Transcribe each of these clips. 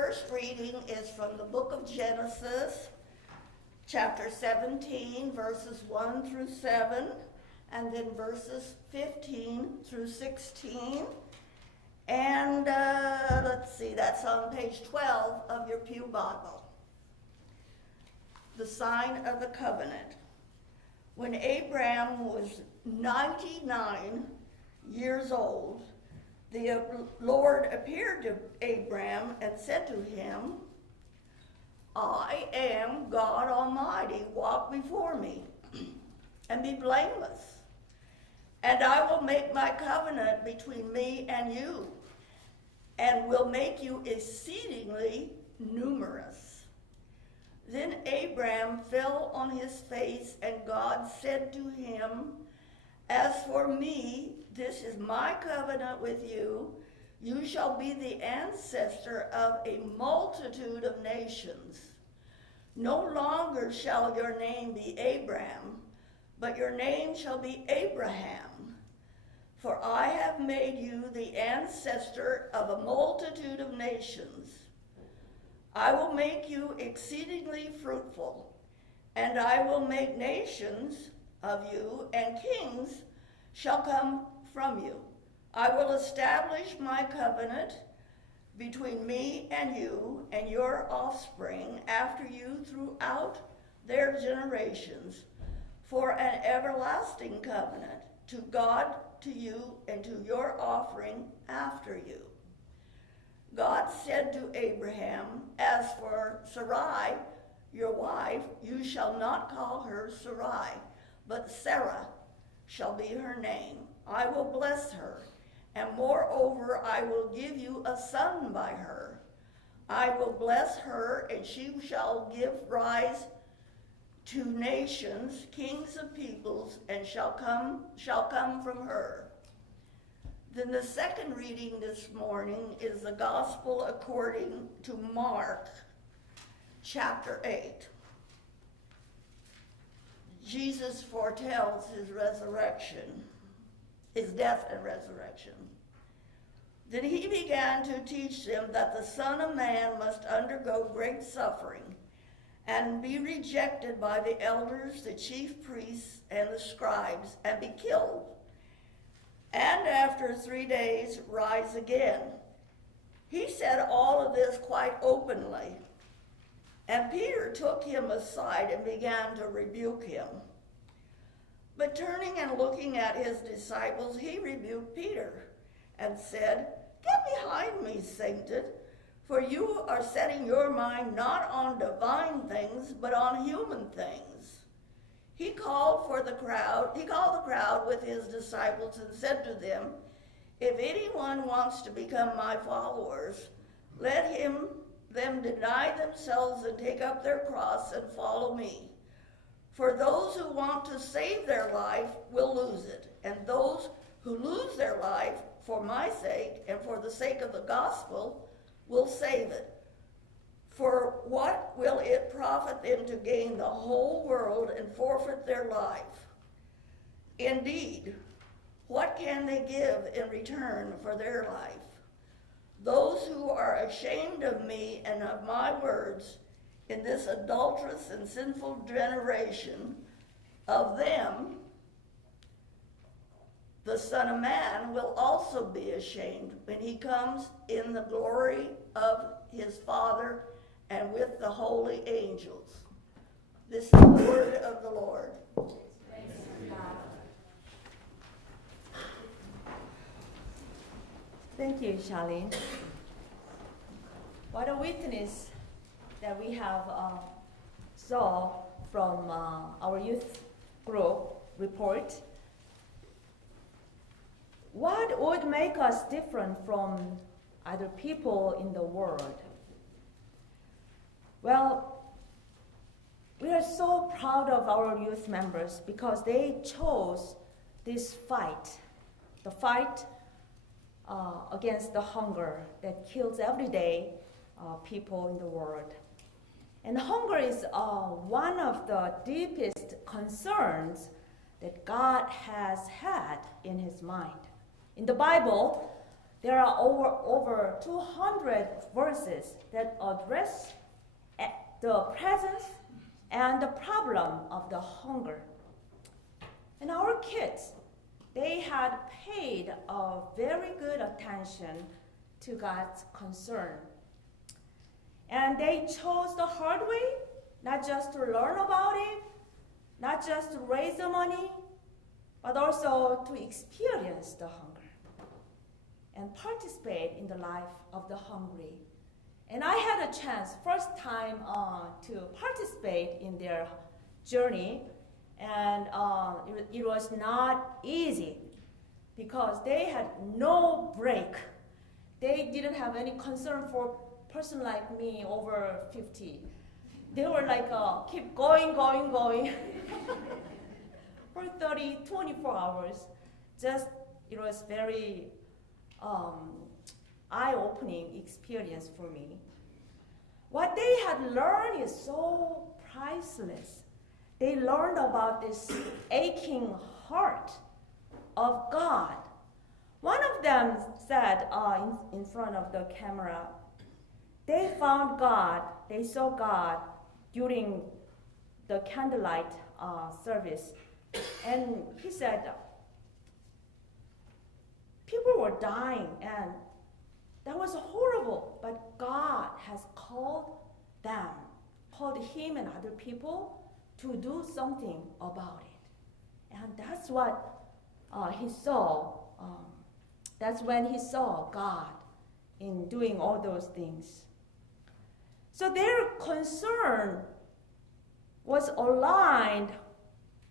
first reading is from the book of Genesis, chapter 17, verses 1 through 7, and then verses 15 through 16. And let's see, that's on page 12 of your Pew Bible. The sign of the covenant. When Abraham was 99 years old, the Lord appeared to Abraham and said to him, I am God Almighty, walk before me and be blameless. And I will make my covenant between me and you, and will make you exceedingly numerous. Then Abraham fell on his face, and God said to him, As for me, this is my covenant with you. You shall be the ancestor of a multitude of nations. No longer shall your name be Abraham, but your name shall be Abraham. For I have made you the ancestor of a multitude of nations. I will make you exceedingly fruitful, and I will make nations of you, and kings shall come from you. I will establish my covenant between me and you and your offspring after you throughout their generations, for an everlasting covenant, to God, to you, and to your offering after you. God said to Abraham, As for Sarai, your wife, you shall not call her Sarai, but Sarah shall be her name. I will bless her, and moreover I will give you a son by her. I will bless her, and she shall give rise to nations, kings of peoples, and shall come from her. Then the second reading this morning is the Gospel according to Mark, chapter 8. Jesus foretells his resurrection, his death and resurrection. Then he began to teach them that the Son of Man must undergo great suffering and be rejected by the elders, the chief priests, and the scribes, and be killed, and after 3 days rise again. He said all of this quite openly, and Peter took him aside and began to rebuke him. But turning and looking at his disciples, he rebuked Peter and said, Get behind me, Satan, for you are setting your mind not on divine things, but on human things. He called the crowd with his disciples and said to them, If anyone wants to become my followers, let them deny themselves and take up their cross and follow me. For those who want to save their life will lose it, and those who lose their life for my sake and for the sake of the gospel will save it. For what will it profit them to gain the whole world and forfeit their life? Indeed, what can they give in return for their life? Those who are ashamed of me and of my words in this adulterous and sinful generation, of them the Son of Man will also be ashamed when he comes in the glory of his Father and with the holy angels. This is the word of the Lord. Thank you, Charlene. What a witness that we have saw from our youth group report. What would make us different from other people in the world? Well, we are so proud of our youth members because they chose this fight, the fight against the hunger that kills every day people in the world. And hunger is one of the deepest concerns that God has had in his mind. In the Bible, there are over 200 verses that address the presence and the problem of the hunger. And our kids, they had paid a very good attention to God's concern. And they chose the hard way, not just to learn about it, not just to raise the money, but also to experience the hunger and participate in the life of the hungry. And I had a chance, first time to participate in their journey, and it was not easy because they had no break. They didn't have any concern for a person like me over 50. They were like, keep going for 24 hours. It was very eye-opening experience for me. What they had learned is so priceless. They learned about this aching heart of God. One of them said in front of the camera, they found God, they saw God during the candlelight service. And he said, people were dying, and that was horrible, but God has called him and other people to do something about it. And that's what he saw. That's when he saw God in doing all those things. So their concern was aligned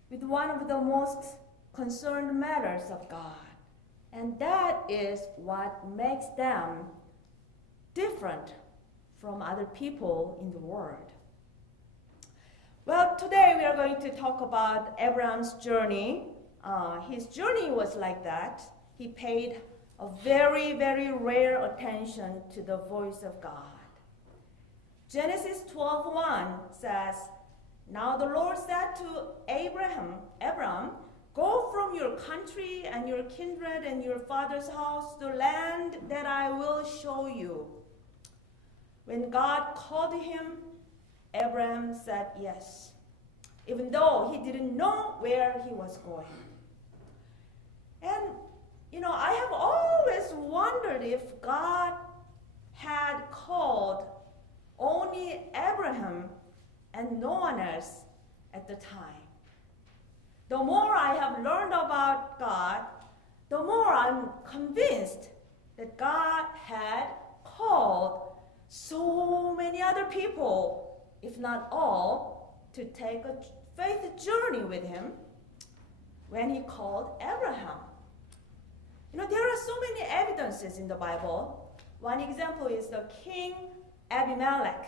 with one of the most concerned matters of God. And that is what makes them different from other people in the world. Well, today we are going to talk about Abraham's journey. His journey was like that. He paid a very, very rare attention to the voice of God. Genesis 12:1 says, "Now the Lord said to Abram, go from your country and your kindred and your father's house to the land that I will show you." When God called him, Abraham said yes, even though he didn't know where he was going. And, I have always wondered if God had called only Abraham and no one else at the time. The more I have learned about God, the more I'm convinced that God had called so many other people, if not all, to take a faith journey with him when he called Abraham. There are so many evidences in the Bible. One example is the king Abimelech,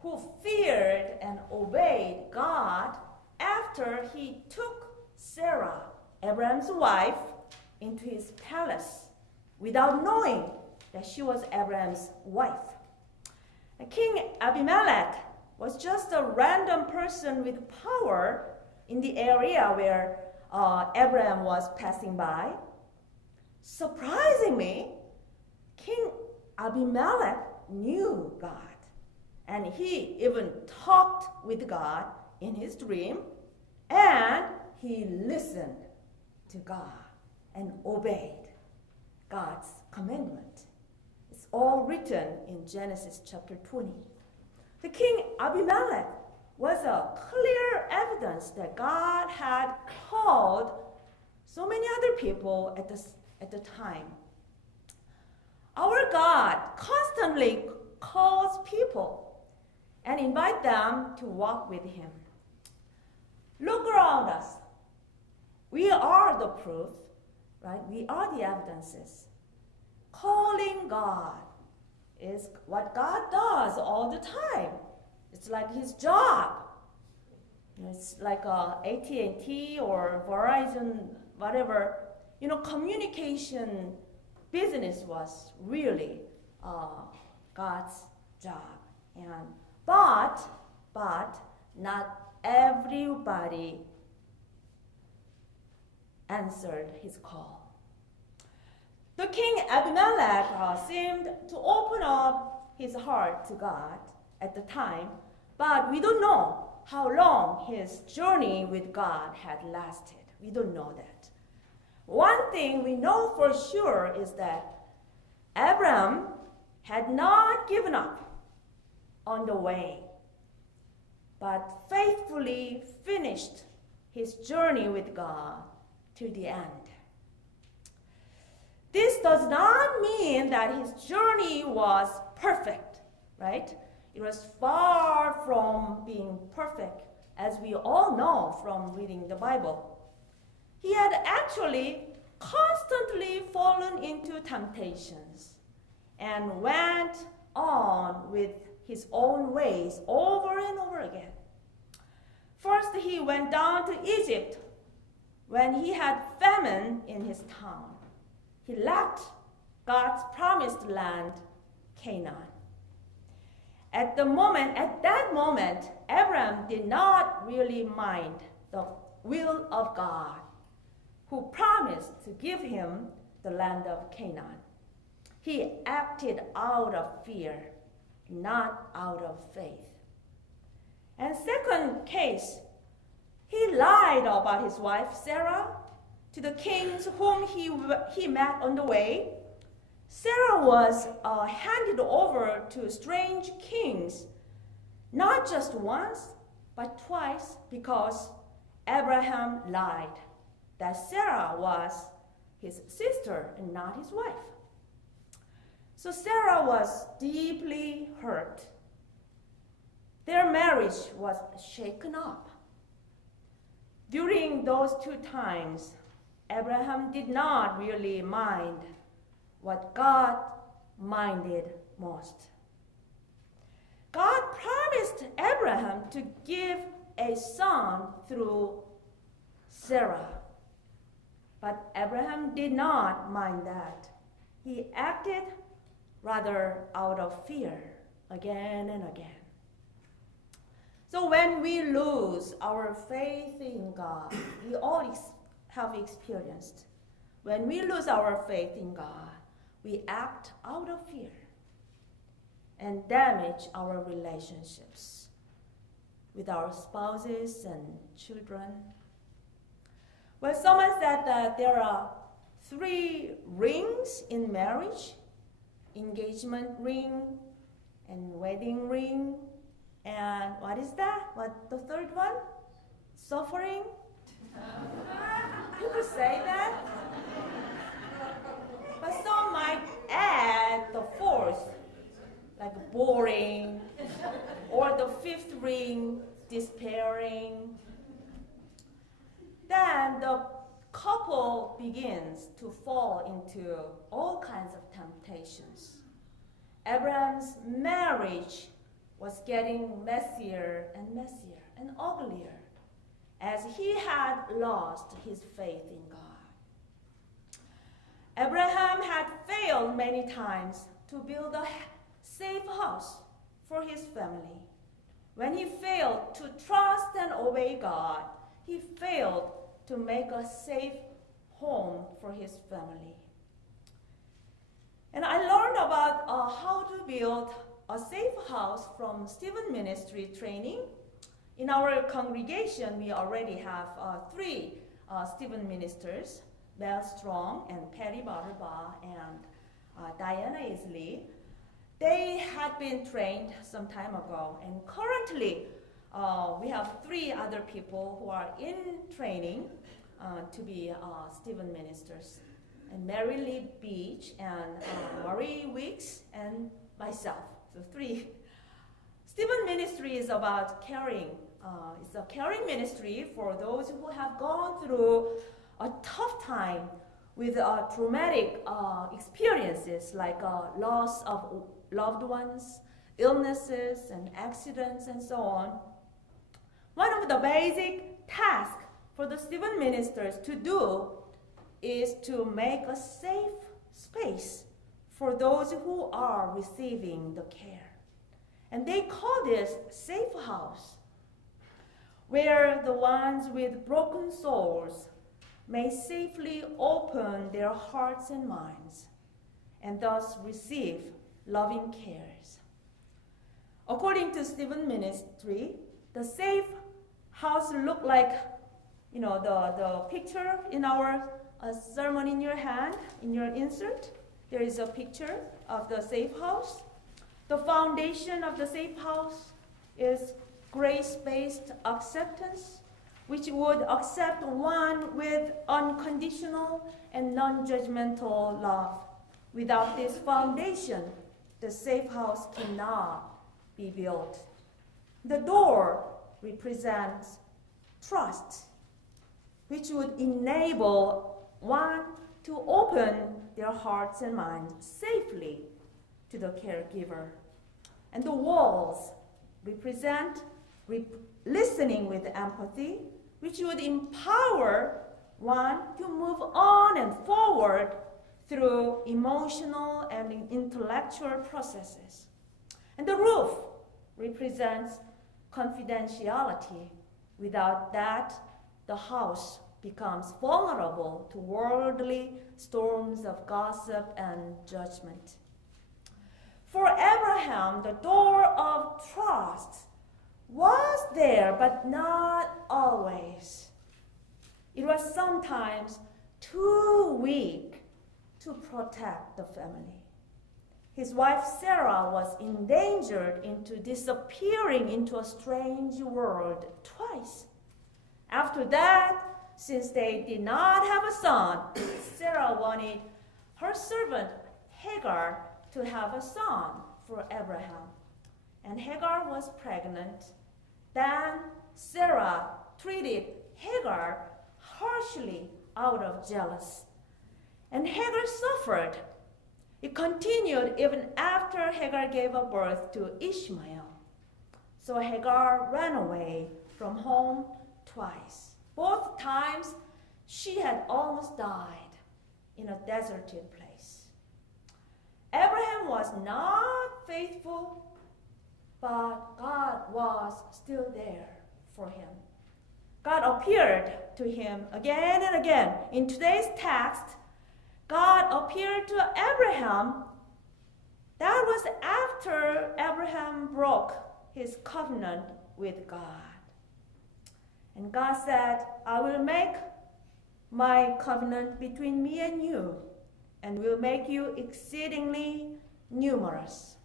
who feared and obeyed God after he took Sarah, Abraham's wife, into his palace without knowing that she was Abraham's wife. And King Abimelech was just a random person with power in the area where Abraham was passing by. Surprisingly, King Abimelech knew God, and he even talked with God in his dream, and he listened to God and obeyed God's commandment. It's all written in Genesis chapter 20. The king Abimelech was a clear evidence that God had called so many other people at the time. Our God constantly calls people and invite them to walk with him. Look around us. We are the proof, right? We are the evidences. Calling God is what God does all the time. It's like his job. It's like AT&T or Verizon, whatever. Communication business was really God's job. But not everybody answered his call. The king Abimelech seemed to open up his heart to God at the time, but we don't know how long his journey with God had lasted. We don't know that. One thing we know for sure is that Abraham had not given up on the way, but faithfully finished his journey with God to the end. This does not mean that his journey was perfect, right? It was far from being perfect, as we all know from reading the Bible. He had actually constantly fallen into temptations and went on with his own ways over and over again. First, he went down to Egypt when he had famine in his town. He left God's promised land, Canaan. At that moment, Abraham did not really mind the will of God, who promised to give him the land of Canaan. He acted out of fear, not out of faith. And second case, he lied about his wife Sarah to the kings whom he met on the way. Sarah was handed over to strange kings, not just once, but twice, because Abraham lied that Sarah was his sister and not his wife. So Sarah was deeply hurt. Their marriage was shaken up. During those 2 times, Abraham did not really mind what God minded most. God promised Abraham to give a son through Sarah, but Abraham did not mind that. He acted rather out of fear again and again. So when we lose our faith in God, we all have experienced, when we lose our faith in God, we act out of fear and damage our relationships with our spouses and children. Well, someone said that there are 3 rings in marriage: engagement ring and wedding ring, and what is that? What the third one? Suffering? People say that. But some might add the 4th, like boring, or the 5th ring, despairing. Then the couple begins to fall into all kinds of temptations. Abraham's marriage was getting messier and uglier as he had lost his faith in God. Abraham had failed many times to build a safe house for his family. When he failed to trust and obey God, he failed to make a safe home for his family. And I learned about how to build a safe house from Stephen Ministry training. In our congregation, we already have 3 Stephen ministers, Mel Strong and Patty Butterbaugh and Diana Isley. They had been trained some time ago, and currently we have 3 other people who are in training to be Stephen ministers, and Mary Lee Beach and Marie Weeks and myself, so 3. Stephen ministry is about caring. It's a caring ministry for those who have gone through a tough time with traumatic experiences like loss of loved ones, illnesses and accidents and so on. One of the basic tasks for the Stephen ministers to do is to make a safe space for those who are receiving the care. And they call this safe house, where the ones with broken souls may safely open their hearts and minds and thus receive loving cares. According to Stephen Ministry, the safe house looked like, the picture in our sermon in your hand, in your insert. There is a picture of the safe house. The foundation of the safe house is grace-based acceptance, which would accept one with unconditional and non-judgmental love. Without this foundation, the safe house cannot be built. The door represents trust, which would enable one to open their hearts and minds safely to the caregiver. And the walls represent listening with empathy, which would empower one to move on and forward through emotional and intellectual processes. And the roof represents confidentiality. Without that, the house becomes vulnerable to worldly storms of gossip and judgment. For Abraham, the door of trust was there, but not always. It was sometimes too weak to protect the family. His wife Sarah was endangered into disappearing into a strange world twice. After that, since they did not have a son, Sarah wanted her servant Hagar to have a son for Abraham. And Hagar was pregnant. Then Sarah treated Hagar harshly out of jealousy. And Hagar suffered. It continued even after Hagar gave birth to Ishmael. So Hagar ran away from home twice. Both times she had almost died in a deserted place. Abraham was not faithful, but God was still there for him. God appeared to him again and again. In today's text, God appeared to Abraham. That was after Abraham broke his covenant with God. And God said, I will make my covenant between me and you, and will make you exceedingly numerous.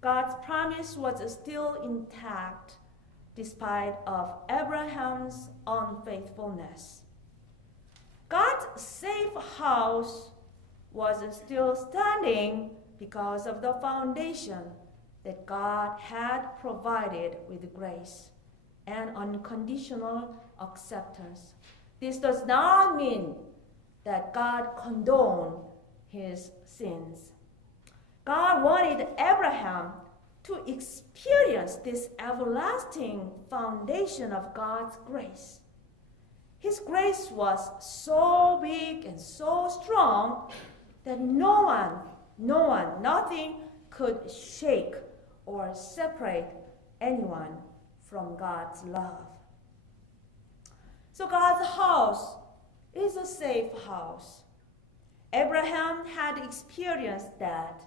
God's promise was still intact despite of Abraham's unfaithfulness. God's safe house was still standing because of the foundation that God had provided with grace and unconditional acceptance. This does not mean that God condoned his sins. God wanted Abraham to experience this everlasting foundation of God's grace. His grace was so big and so strong that nothing could shake or separate anyone from God's love. So God's house is a safe house. Abraham had experienced that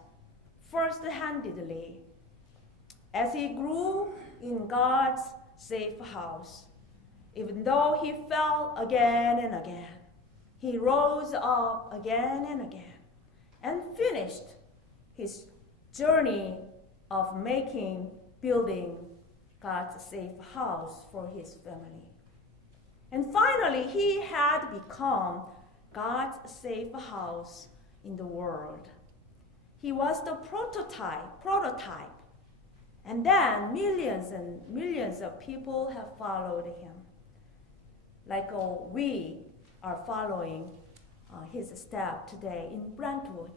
first-handedly. As he grew in God's safe house, even though he fell again and again, he rose up again and again and finished his journey of building God's safe house for his family. And finally, he had become God's safe house in the world. He was the prototype. And then millions and millions of people have followed him. Like we are following his step today in Brentwood.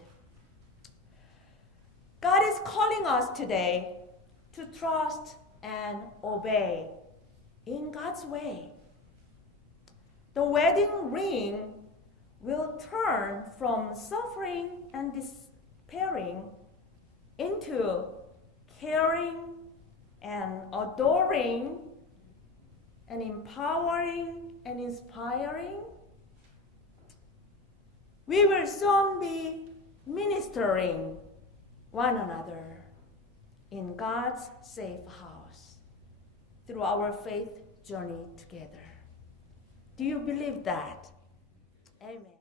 God is calling us today to trust and obey in God's way. The wedding ring will turn from suffering and despairing into caring and adoring and empowering and inspiring. We will soon be ministering one another in God's safe house through our faith journey together. Do you believe that? Amen.